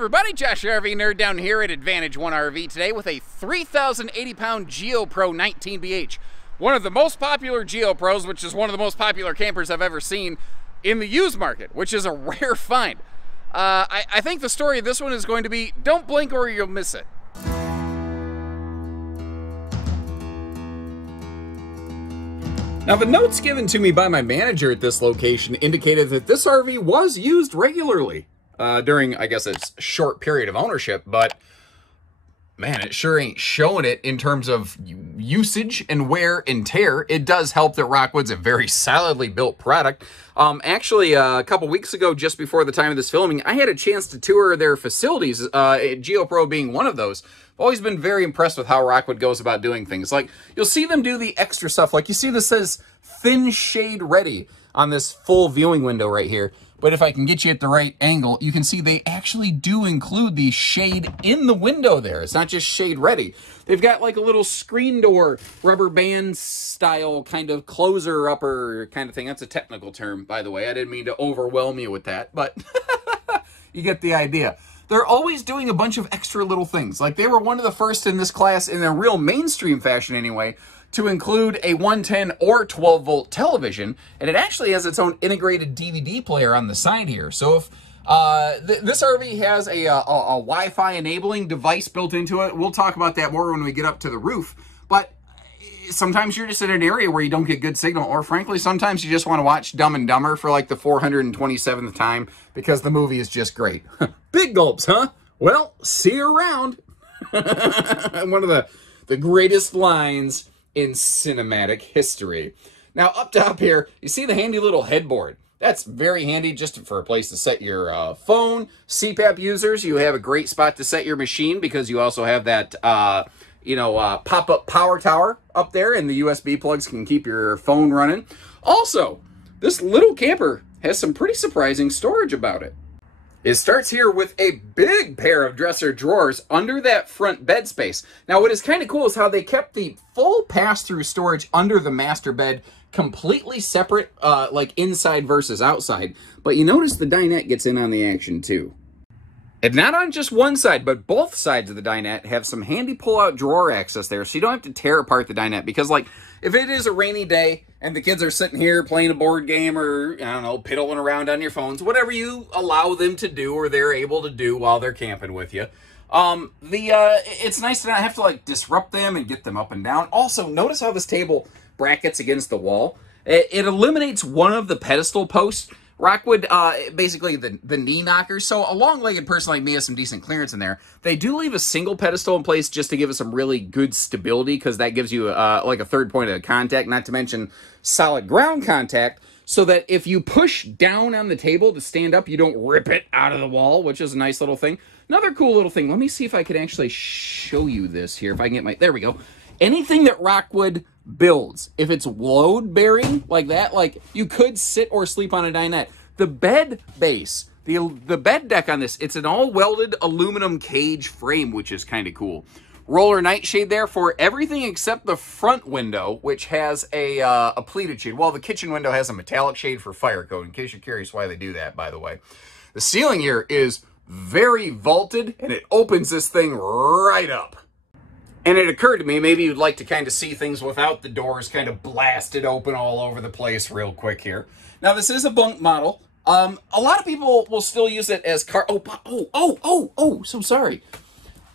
everybody, Josh RV Nerd down here at Advantage 1 RV today with a 3,080-pound GeoPro 19BH. One of the most popular GeoPros, which is one of the most popular campers I've ever seen in the used market, which is a rare find. I think the story of this one is going to be, don't blink or you'll miss it. Now, the notes given to me by my manager at this location indicated that this RV was used regularly during, I guess, its short period of ownership, but man, it sure ain't showing it in terms of usage and wear and tear. It does help that Rockwood's a very solidly built product. Actually, a couple weeks ago, just before the time of this filming, I had a chance to tour their facilities, GeoPro being one of those. I've always been very impressed with how Rockwood goes about doing things. Like, you'll see them do the extra stuff. Like, you see this says thin shade ready on this full viewing window right here. But if I can get you at the right angle, you can see they actually do include the shade in the window there. It's not just shade ready. They've got like a little screen door, rubber band style kind of closer upper kind of thing. That's a technical term, by the way. I didn't mean to overwhelm you with that, but you get the idea. They're always doing a bunch of extra little things. Like, they were one of the first in this class, in a real mainstream fashion anyway, to include a 110 or 12 volt television, and it actually has its own integrated DVD player on the side here. So if this RV has a Wi-Fi enabling device built into it, we'll talk about that more when we get up to the roof, but sometimes you're just in an area where you don't get good signal, or frankly, sometimes you just want to watch Dumb and Dumber for like the 427th time because the movie is just great. Big gulps, huh? Well, see you around. One of the greatest lines in cinematic history. Now, up top here, you see the handy little headboard. That's very handy just for a place to set your phone. CPAP users, you have a great spot to set your machine because you also have that, pop-up power tower up there, and the USB plugs can keep your phone running. Also, this little camper has some pretty surprising storage about it. It starts here with a big pair of dresser drawers under that front bed space. Now, what is kind of cool is how they kept the full pass-through storage under the master bed completely separate, like inside versus outside. But you notice the dinette gets in on the action too. And not on just one side, but both sides of the dinette have some handy pull-out drawer access there, so you don't have to tear apart the dinette. Because, like, if it is a rainy day and the kids are sitting here playing a board game or, I don't know, piddling around on your phones, whatever you allow them to do or they're able to do while they're camping with you, it's nice to not have to, like, disrupt them and get them up and down. Also, notice how this table brackets against the wall. It eliminates one of the pedestal posts. Rockwood, basically the knee knockers. So a long-legged person like me has some decent clearance in there. They do leave a single pedestal in place just to give us some really good stability, because that gives you like a third point of contact, not to mention solid ground contact, so that if you push down on the table to stand up, you don't rip it out of the wall, which is a nice little thing. Another cool little thing, let me see if I can actually show you this here. If I can get my, there we go. Anything that Rockwood builds, if it's load bearing like that, like you could sit or sleep on a dinette. The bed base, the bed deck on this, it's an all welded aluminum cage frame, which is kind of cool. Roller nightshade there for everything except the front window, which has a pleated shade. Well, the kitchen window has a metallic shade for fire code, in case you're curious why they do that, by the way. The ceiling here is very vaulted, and it opens this thing right up. And it occurred to me, maybe you'd like to kind of see things without the doors kind of blasted open all over the place real quick here. Now, this is a bunk model. A lot of people will still use it as so sorry.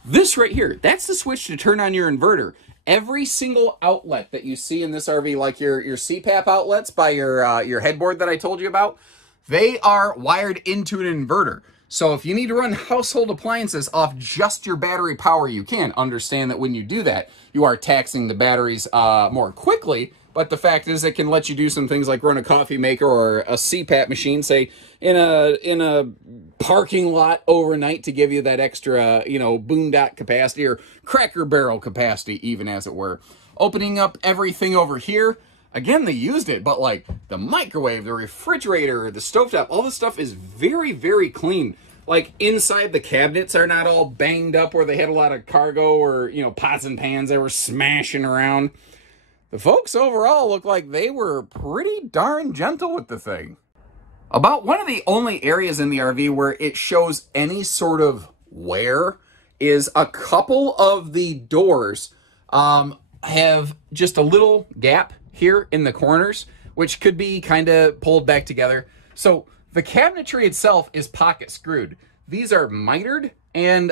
This right here, that's the switch to turn on your inverter. Every single outlet that you see in this RV, like your CPAP outlets by your headboard that I told you about, they are wired into an inverter. So if you need to run household appliances off just your battery power, you can. Understand that when you do that, you are taxing the batteries more quickly, but the fact is it can let you do some things like run a coffee maker or a CPAP machine, say, in a parking lot overnight to give you that extra, boondock capacity or Cracker Barrel capacity, even, as it were. Opening up everything over here. Again, they used it, but like the microwave, the refrigerator, the stovetop, all this stuff is very, very clean. Like, inside the cabinets are not all banged up where they had a lot of cargo or, pots and pans they were smashing around. The folks overall look like they were pretty darn gentle with the thing. About one of the only areas in the RV where it shows any sort of where is a couple of the doors have just a little gap here in the corners, which could be kind of pulled back together. So the cabinetry itself is pocket screwed. These are mitered, and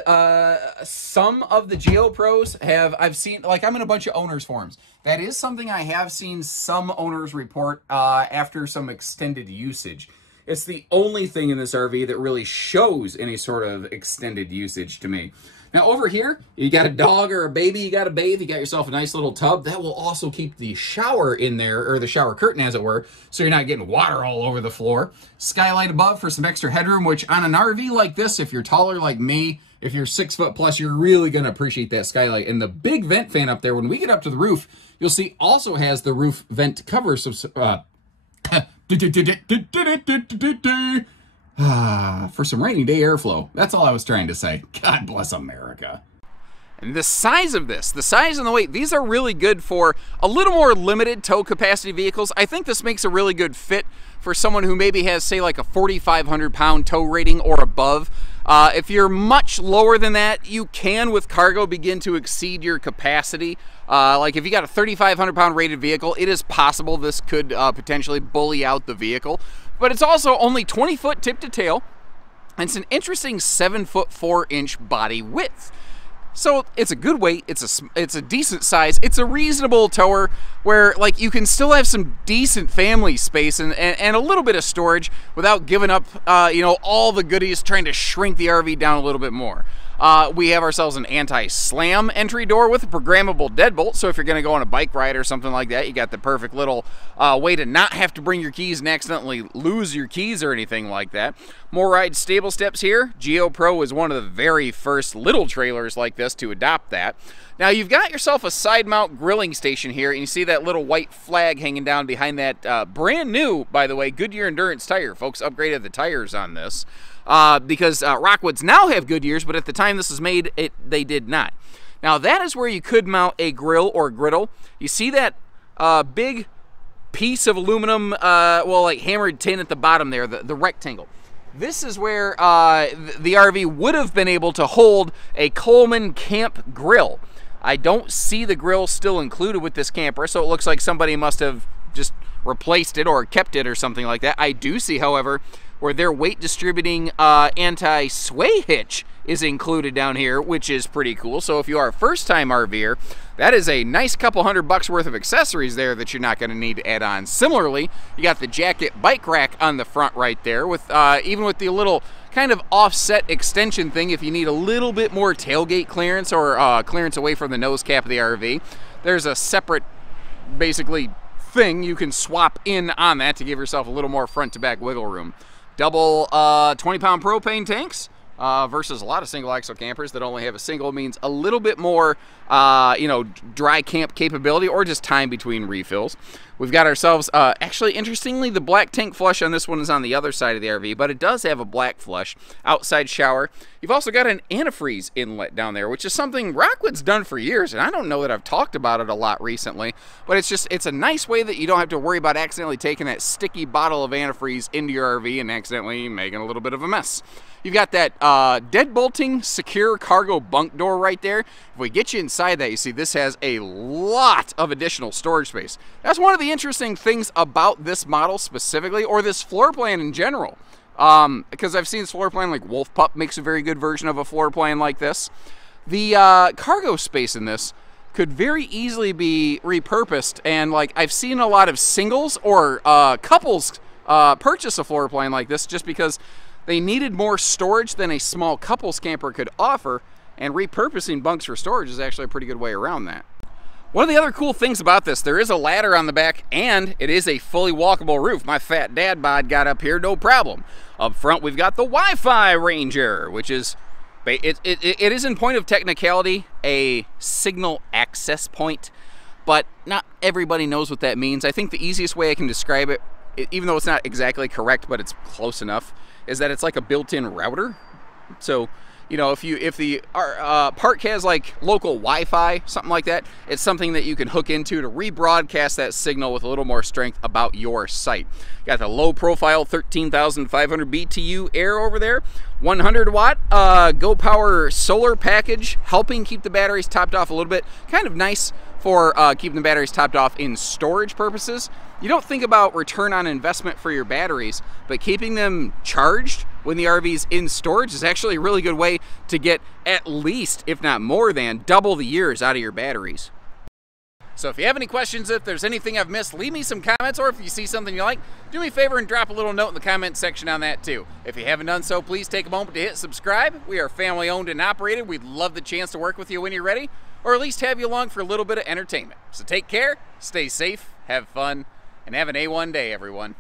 some of the GeoPros have, I've seen, like I'm in a bunch of owners forums. That is something I have seen some owners report after some extended usage. It's the only thing in this RV that really shows any sort of extended usage to me. Now over here, you got a dog or a baby you got to bathe, you got yourself a nice little tub. That will also keep the shower in there, or the shower curtain as it were, so you're not getting water all over the floor. Skylight above for some extra headroom, which on an RV like this, if you're taller like me, if you're 6 foot plus, you're really going to appreciate that skylight. And the big vent fan up there, when we get up to the roof, you'll see also has the roof vent cover. So, for some rainy day airflow. That's all I was trying to say. God bless America. And the size of this, the size and the weight, these are really good for a little more limited tow capacity vehicles. I think this makes a really good fit for someone who maybe has, say, like a 4,500 pound tow rating or above. If you're much lower than that, you can, with cargo, begin to exceed your capacity. Like if you got a 3,500 pound rated vehicle, it is possible this could potentially bully out the vehicle. But it's also only 20 foot tip to tail, and it's an interesting 7 foot 4 inch body width. So it's a good weight, it's a decent size, it's a reasonable tower where like you can still have some decent family space and a little bit of storage without giving up you know, all the goodies, trying to shrink the RV down a little bit more. We have ourselves an anti-slam entry door with a programmable deadbolt, so if you're going to go on a bike ride or something like that, you got the perfect little way to not have to bring your keys and accidentally lose your keys or anything like that. More ride stable steps here. GeoPro is one of the very first little trailers like this to adopt that. Now you've got yourself a side mount grilling station here, and you see that little white flag hanging down behind that brand new, by the way, Goodyear Endurance tire. Folks upgraded the tires on this. Because Rockwoods now have Goodyears, but at the time this was made, they did not. Now that is where you could mount a grill or griddle. You see that big piece of aluminum, well, like hammered tin at the bottom there, the rectangle. This is where the RV would have been able to hold a Coleman camp grill. I don't see the grill still included with this camper, so it looks like somebody must have just replaced it or kept it or something like that. I do see, however, where their weight distributing anti-sway hitch is included down here, which is pretty cool. So if you are a first-time RVer, that is a nice couple $100 worth of accessories there that you're not going to need to add on. Similarly, you got the jacket bike rack on the front right there, with even with the little kind of offset extension thing if you need a little bit more tailgate clearance or clearance away from the nose cap of the RV. There's a separate, basically, thing you can swap in on that to give yourself a little more front-to-back wiggle room. Double 20-pound propane tanks versus a lot of single axle campers that only have a single means a little bit more, you know, dry camp capability or just time between refills. We've got ourselves, actually, interestingly, the black tank flush on this one is on the other side of the RV, but it does have a black flush, outside shower. You've also got an antifreeze inlet down there, which is something Rockwood's done for years, and I don't know that I've talked about it a lot recently, but it's a nice way that you don't have to worry about accidentally taking that sticky bottle of antifreeze into your RV and accidentally making a little bit of a mess. You've got that deadbolting secure cargo bunk door right there. If we get you inside that, you see this has a lot of additional storage space. That's one of the interesting things about this model specifically, or this floor plan in general. Because I've seen this floor plan, like Wolf Pup makes a very good version of a floor plan like this. The cargo space in this could very easily be repurposed, and like I've seen a lot of singles or couples purchase a floor plan like this just because they needed more storage than a small couples camper could offer, and repurposing bunks for storage is actually a pretty good way around that. One of the other cool things about this, there is a ladder on the back, and it is a fully walkable roof. My fat dad bod got up here, no problem. Up front, we've got the Wi-Fi Ranger, which is, it is in point of technicality a signal access point, but not everybody knows what that means. I think the easiest way I can describe it, even though it's not exactly correct, but it's close enough, is that it's like a built-in router. So you know, if the park has like local Wi-Fi, something like that, it's something that you can hook into to rebroadcast that signal with a little more strength about your site. Got the low profile 13,500 BTU air over there, 100 watt Go Power solar package, helping keep the batteries topped off a little bit. Kind of nice for keeping the batteries topped off in storage purposes. You don't think about return on investment for your batteries, but keeping them charged when the RV's in storage is actually a really good way to get at least, if not more than, double the years out of your batteries. So if you have any questions, if there's anything I've missed, leave me some comments, or if you see something you like, do me a favor and drop a little note in the comment section on that too. If you haven't done so, please take a moment to hit subscribe. We are family owned and operated. We'd love the chance to work with you when you're ready, or at least have you along for a little bit of entertainment. So take care, stay safe, have fun, and have an A1 day, everyone.